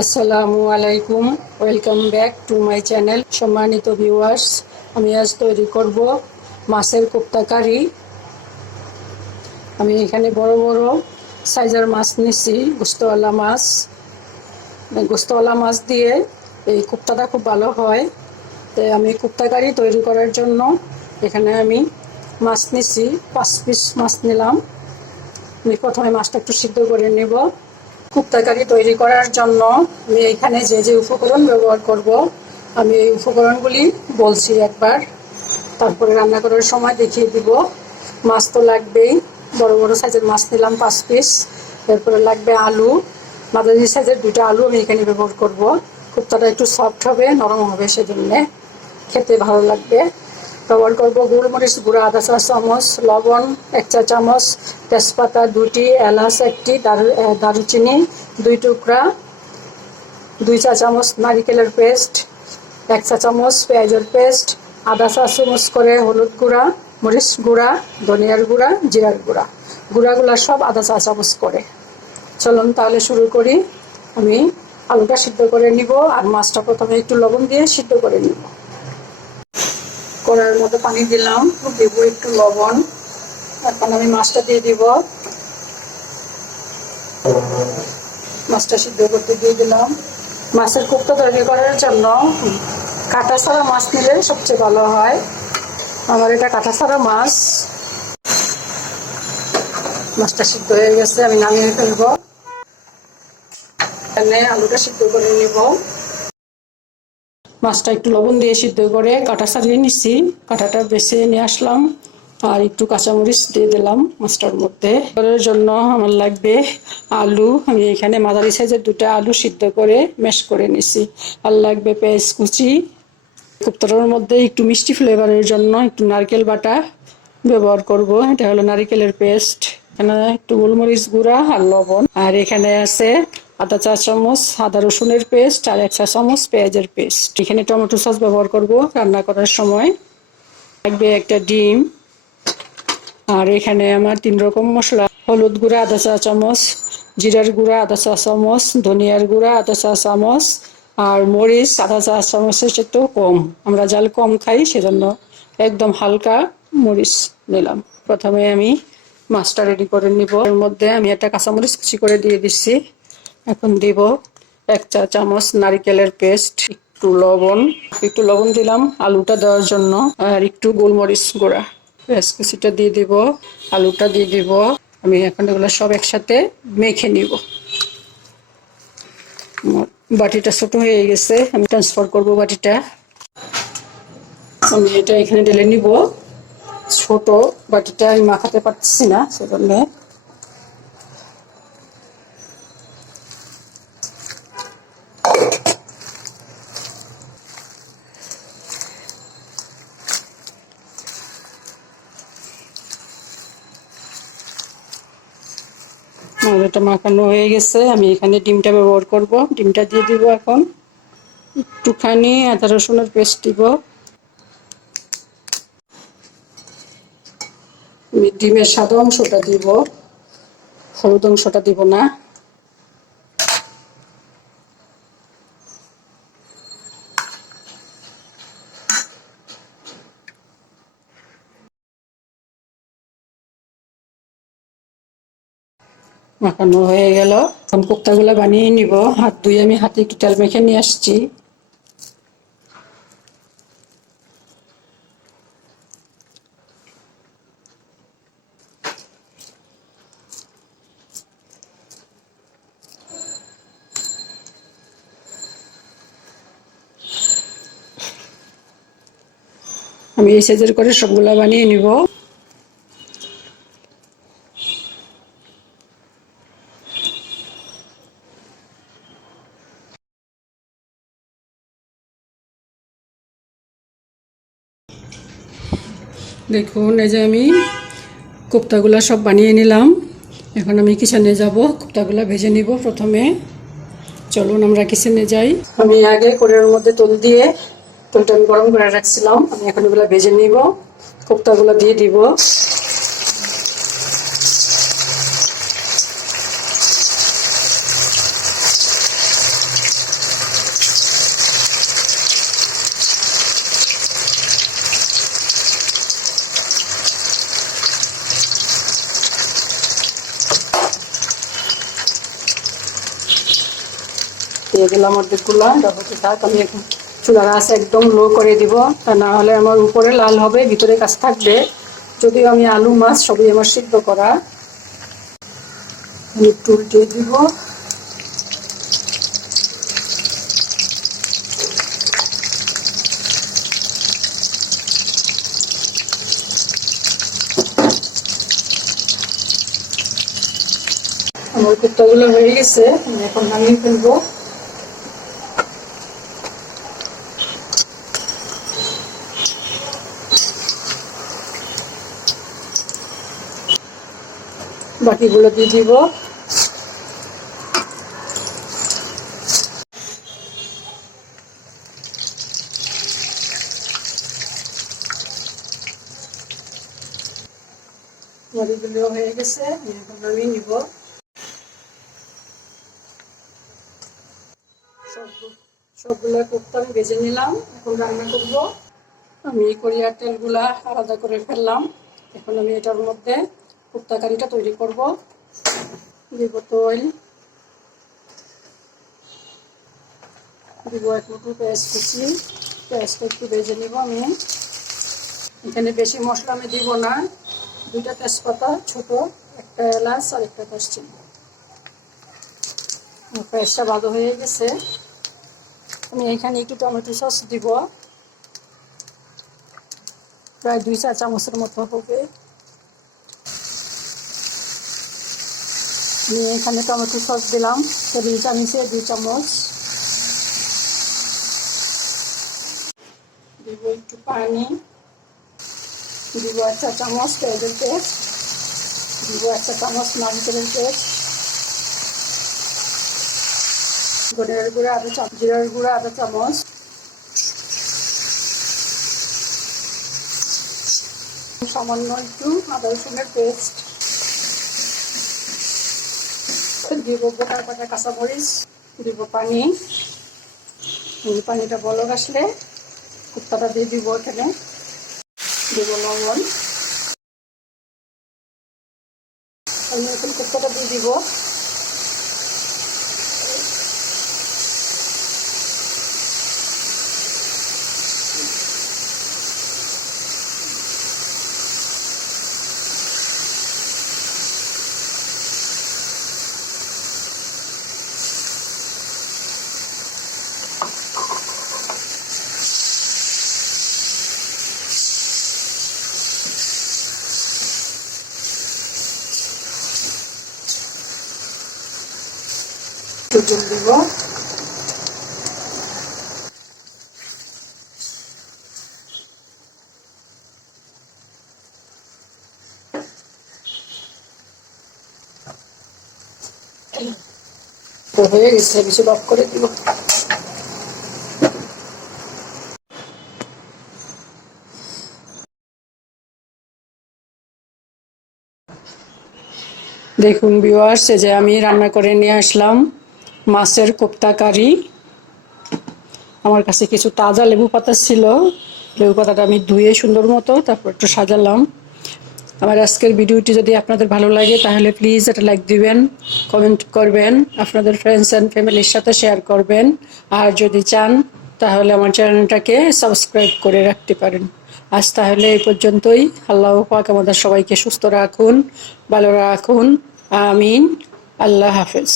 আসসালামু আলাইকুম, welcome back to my channel. সম্মানিত ভিউয়ার্স, আমি আজ তৈরি করব মাছের কোপ্তা কারি। আমি এখানে বড় বড় সাইজের মাছ নিছি, গোস্তওয়ালা মাছ। গোস্তওয়ালা মাছ দিয়ে এই কোপ্তাটা খুব ভালো হয়। তো আমি কোপ্তা কারি তৈরি করার জন্য এখানে আমি মাছ নিছি, 5 পিস মাছ নিলাম। আমি প্রথমে মাছটা একটু সিদ্ধ করে নেব। কোপ্তা কারি তৈরি করার জন্য আমি এখানে যে যে উপকরণ ব্যবহার করব, আমি এই উপকরণগুলি বলছি একবার, তারপরে রান্না করার সময় দেখিয়ে দিব। মাছ তো লাগবেই, বড় বড় সাইজের মাছ নিলাম 5 পিস। এরপরে লাগবে আলু, মাঝারি সাইজের 2টা আলু আমি এখানে ব্যবহার করব। কোপ্তাটা একটু সফট হবে, নরম হবে, সেজন্যে খেতে ভালো লাগবে। ব্যবহার করবো গোলমরিচ গুঁড়া আধা চা চামচ, লবণ 1 চা চামচ, তেজপাতা 2টি, এলাচ 1টি, দারুচিনি 2 টুকরা, 2 চা চামচ নারিকেলের পেস্ট, 1 চা চামচ পেঁয়াজের পেস্ট, আধা চা চামচ করে হলুদ গুঁড়া, মরিচ গুঁড়া, ধনিয়ার গুঁড়া, জিরার গুঁড়া। গুঁড়াগুলা সব আধা চা চামচ করে। চলুন তাহলে শুরু করি। আমি আলুটা সিদ্ধ করে নিব, আর মাছটা প্রথমে একটু লবণ দিয়ে সিদ্ধ করে নিব। কড়াইয়ের মধ্যে পানি দিলাম, দেব একটু লবণ। এখন আমি মাছটা দিয়ে দিব। মাছটা সিদ্ধ করতে দিয়ে দিলাম। মাছের কোপ্তা তৈরি করার জন্য কাঁটা ছাড়া মাছ নিলে সবচেয়ে ভালো হয়। আমার এটা কাঁটা ছাড়া মাছ। মাছটা সিদ্ধ হয়ে গেছে, আমি নামিয়ে ফেলবো। এখানে আলুটা সিদ্ধ করে নিব। মাছটা একটু লবণ দিয়ে সিদ্ধ করে কাঁটা ছাড়িয়ে নিচ্ছি, কাঁটাটা বেছে নিয়ে আসলাম। আর একটু কাঁচামরিচ দিয়ে দিলাম মাছটার মধ্যে। করার জন্য আমার লাগবে আলু। আমি এখানে মাঝারি সাইজের 2টা আলু সিদ্ধ করে ম্যাশ করে নিছি। আর লাগবে পেঁয়াজ কুচি। কোপ্তাটার মধ্যে একটু মিষ্টি ফ্লেভারের জন্য একটু নারকেল বাটা ব্যবহার করব। এটা হলো নারকেলের পেস্ট। এখানে একটু গোলমরিচ গুঁড়া আর লবণ। আর এখানে আছে আধা চা চামচ আদা রসুনের পেস্ট আর 1 চা চামচ পেঁয়াজের পেস্ট। এখানে টমেটো সস ব্যবহার করব রান্না করার সময়। লাগবে একটা ডিম। আর এখানে আমার 3 রকম মশলা: হলুদ গুঁড়া আধা চা চামচ, জিরার গুঁড়া আধা চা চামচ, ধনিয়ার গুঁড়া আধা চা চামচ, আর মরিচ আধা চা চামচের একটু কম। আমরা জাল কম খাই, সেজন্য একদম হালকা মরিচ নিলাম। প্রথমে আমি মাছটা রেডি করে নিব। এর মধ্যে আমি একটা কাঁচামরিচ কুচি করে দিয়ে দিচ্ছি। এখন দিব 1 চা চামচ নারিকেলের পেস্ট, একটু লবণ দিলাম আলুটা দেওয়ার জন্য, আর একটু গোলমরিচ গুঁড়া। পেঁয়াজ কুচিটা দিয়ে দিব, আলুটা দিয়ে দিব। আমি এখন এগুলো সব একসাথে মেখে নিব। বাটিটা ছোট হয়ে গেছে, আমি ট্রান্সফার করব বাটিটা। আমি এটা এখানে ঢেলে নিব। ছোট বাটিটা আমি মাখাতে পারছি না, সেজন্য এটা মাখানো হয়ে গেছে। আমি এখানে ডিমটা ব্যবহার করব। ডিমটা দিয়ে দিব। এখন একটুখানি আদা রসুনের পেস্ট দিব। আমি ডিমের সাদা অংশটা দিব, হলুদ অংশটা দিব না। মাখানো হয়ে গেল। এখন কোপ্তাগুলো বানিয়ে নিব। হাত ধুয়ে আমি হাতে একটু তেল মেখে নিয়ে আসছি। আমি এই সাইজের করে সবগুলা বানিয়ে নিব। দেখুন, এই যে আমি কোপ্তাগুলা সব বানিয়ে নিলাম। এখন আমি কিচেনে যাব, কোপ্তাগুলা ভেজে নিব প্রথমে। চলুন আমরা কিচেনে যাই। আমি আগে কড়াইয়ের মধ্যে তেলটা আমি গরম করে রাখছিলাম। আমি এখন এগুলো ভেজে নিব। কোপ্তাগুলো দিয়ে দিব। দিয়ে দিলাম অর্ধেকগুলো, এটা হতে থাক। আমি এখন চুলার আঁচ একদম লো করে দিব, তা না হলে আমার উপরে লাল হবে, ভিতরে কাঁচা থাকবে। যদিও আমি আলু মাছ সবই আমার সিদ্ধ করা। আমি একটু উল্টিয়ে দিব। আমার কুর্তাগুলো হয়ে গেছে, আমি এখন নামিয়ে ফেলবো। বাকিগুলো দিয়ে দিব। মরিচগুলো হয়ে গেছে, এখন নামিয়ে নিব। সবগুলো কোপ্তা আমি ভেজে নিলাম, এখন রান্না করব। আমি কড়াইয়ের তেলগুলা আলাদা করে ফেললাম। এখন আমি এটার মধ্যে কোপ্তা কারিটা তৈরি করব। দিব তেল, দিব এক মুঠো পেঁয়াজ কুচি। পেঁয়াজটা একটু ভেজে নিব আমি। এখানে বেশি মশলা আমি দিব না, 2টা তেজপাতা ছোট, একটা এলাচ আর একটা দারচিনি। পেঁয়াজটা ভালো হয়ে গেছে। আমি এখানে একটু টমেটো সস দিব, প্রায় 2 চা চামচের মতো হবে। আমি এখানে টমেটো সস দিলাম টেবিল চামচে 2 চামচ। দিব একটু পানি, দিব 1 চা চামচ পেঁয়াজের পেস্ট, দিব 1 চা চামচ নারকেলের পেস্ট, ধনিয়ার গুঁড়া আধা চামচ, জিরার গুঁড়া আধা চামচ, সামান্য একটু আদা রসুনের পেস্ট, দিব গোটা গোটা কাঁচামরিচ, দিব পানি। পানিটা বলক আসলে কুপ্তাটা দিয়ে দিব, এখানে দিব লবণ। আমি এখন কুপ্তাটা দিয়ে দিব। জল দিব। হয়ে গেছে, কিছু অফ করে দিব। দেখুন ভিউয়ার্স, যে আমি রান্না করে নিয়ে আসলাম মাছের কোপ্তা কারি। আমার কাছে কিছু তাজা লেবু পাতা ছিল, লেবু পাতাটা আমি ধুয়ে সুন্দর মতো তারপর একটু সাজালাম। আমার আজকের ভিডিওটি যদি আপনাদের ভালো লাগে তাহলে প্লিজ একটা লাইক দিবেন, কমেন্ট করবেন, আপনাদের ফ্রেন্ডস অ্যান্ড ফ্যামিলির সাথে শেয়ার করবেন। আর যদি চান তাহলে আমার চ্যানেলটাকে সাবস্ক্রাইব করে রাখতে পারেন। আজ তাহলে এই পর্যন্তই। আল্লাহ পাক আমাদের সবাইকে সুস্থ রাখুন, ভালো রাখুন। আমিন। আল্লাহ হাফেজ।